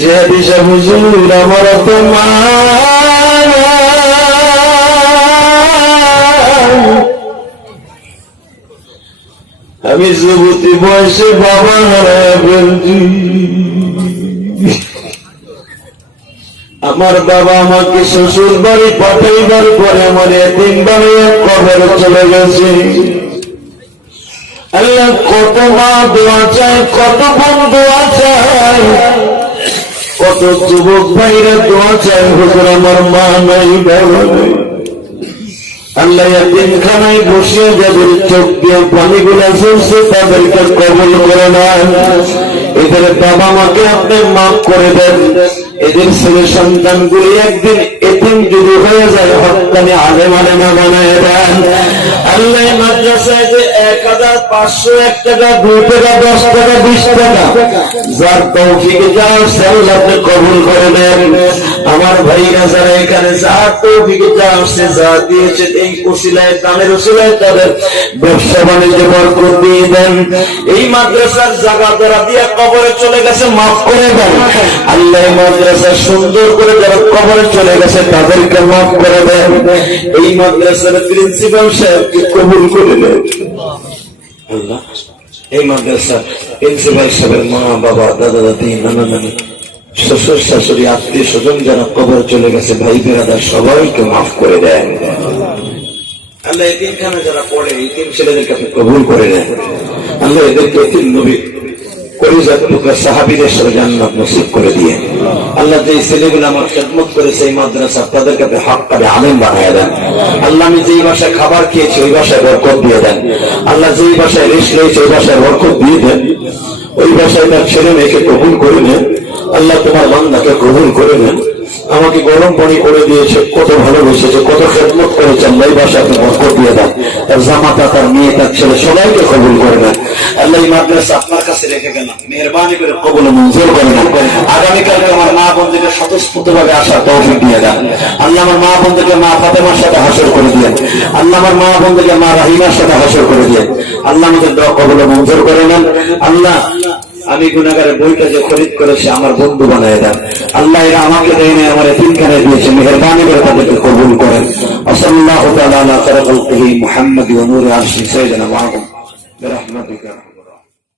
যে হাদিসে হুজুর আমার তো মা আমি যুবতী বয়সে বাবা হারায় ফেলছি। আমার বাবা আমাকে শ্বশুর বাড়ি পাঠাইবার পরে আমার এতিম বাড়িয়ে কবরে চলে গেছে। আল্লাহ কত মা দোয়া চায়, কত বোন দোয়া চায়, কত যুবক ভাইরা দোয়া চায়, হুজুর আমার মা নাই বাবা নাই। আল্লাহ এতিমখানায় বসিয়ে যাদের চোখ দিয়ে পানিগুলা ঝরছে তাদেরকে কবুল করে নেন। এদের বাবা মাকে আপনি মাফ করে দেন। এদের ছেলে সন্তানগুলি একদিন এতিম যদি হয়ে যায় হক্কানি আলেম আলেমা বানায় দেন। আল্লাহ মাদ্রাসায় যে 1501 টাকা 2 টাকা 10 টাকা 20 টাকা যার তৌফিকে যাও সেগুলো আপনি কবুল করে নেন। আমার ভাইরা যারা এখানে যার তৌফিকে যাও সে যা দিয়েছে এই ওসিলায় দানের ওসিলায় তাদের ব্যবসা বাণিজ্য বরকত দিয়ে দেন। এই মাদ্রাসার জায়গা যারা দিয়ে কবরে চলে গেছে মাফ করে দেন। আল্লাহ মাদ্রাসা সুন্দর করে যারা কবরে চলে গেছে তাদেরকে মাফ করে দেন। এই মাদ্রাসার প্রিন্সিপাল সাহেবকে কবুল করে দেন। আল্লাহ এই মাদ্রাসার প্রিন্সিপাল সাহেবের মা বাবা দাদা দাদি নানা নানি শ্বশুর শাশুড়ি আত্মীয় স্বজন যারা কবর চলে গেছে ভাই বেরাদার সবাইকে মাফ করে দেন। আল্লাহ এতিমখানা যারা পড়ে এতিম ছেলেদেরকে আপনি কবুল করে নেন। আল্লাহ এদেরকে এতিম নবী কলিজার টুকরা সাহাবীদের সাথে জান্নাত নসিব করে দিয়ে আল্লাহ যে ছেলেগুলো আমার খেদমত করেছে এই মাদ্রাসা তাদেরকে আপনি হক্কানি আলেম বানায় দেন। আল্লাহ আমি যেই বাসায় খাবার খেয়েছি ওই বাসায় বরকত দিয়ে দেন। আল্লাহ যেই বাসায় রেস্ট নিয়েছি ওই বাসায় বরকত দিয়ে দেন। ওই বাসায় তার ছেলে মেয়েকে কবুল করে নেন। আল্লাহ তোমার বান্দাকে কবুল করে নেন। আমাকে গরম পানি করে দিয়েছে, কত ভালোবেসেছে, কত খেদমত করেছে। আল্লাহ বাসা আপনি বরকত দিয়ে দেন। তার জামাতা তার মেয়ে তার ছেলে সবাইকে কবুল করে নেন। আল্লাহ এই মাদ্রাসা আপনার কাছে রেখে গেলাম, মেহরবানি করে কবুল মঞ্জুর করে নেন। আগামীকালকে আমার মা বোনদেরকে স্বতঃস্ফূর্ত ভাবে আসার তৌফিক দিয়ে দেন। আল্লাহ আমার মা বোনদেরকে মা ফাতেমার সাথে হাসর করে দিয়ে, আল্লাহ আমার মা বোনদেরকে মা রাহিমার সাথে হাসর করে দিয়ে আল্লাহ আমাদের দোয়া কবুল মঞ্জুর করে নেন। আল্লাহ আমি গুনাহগারের বইটা যে খরিদ করেছি আমার বন্ধু বানায় দেন। আল্লাহ এরা আমাকে দেয় না, আমার এতিমখানায় দিয়েছে, মেহেরবানি করে তাদেরকে কবুল করেন। সাল্লাল্লাহু তাআলা আলা খায়রিল খালকি মুহাম্মদ ওয়া নূরি আরশি সাইয়্যিদিনা মুহাম্মদ বিরহমাতিকা।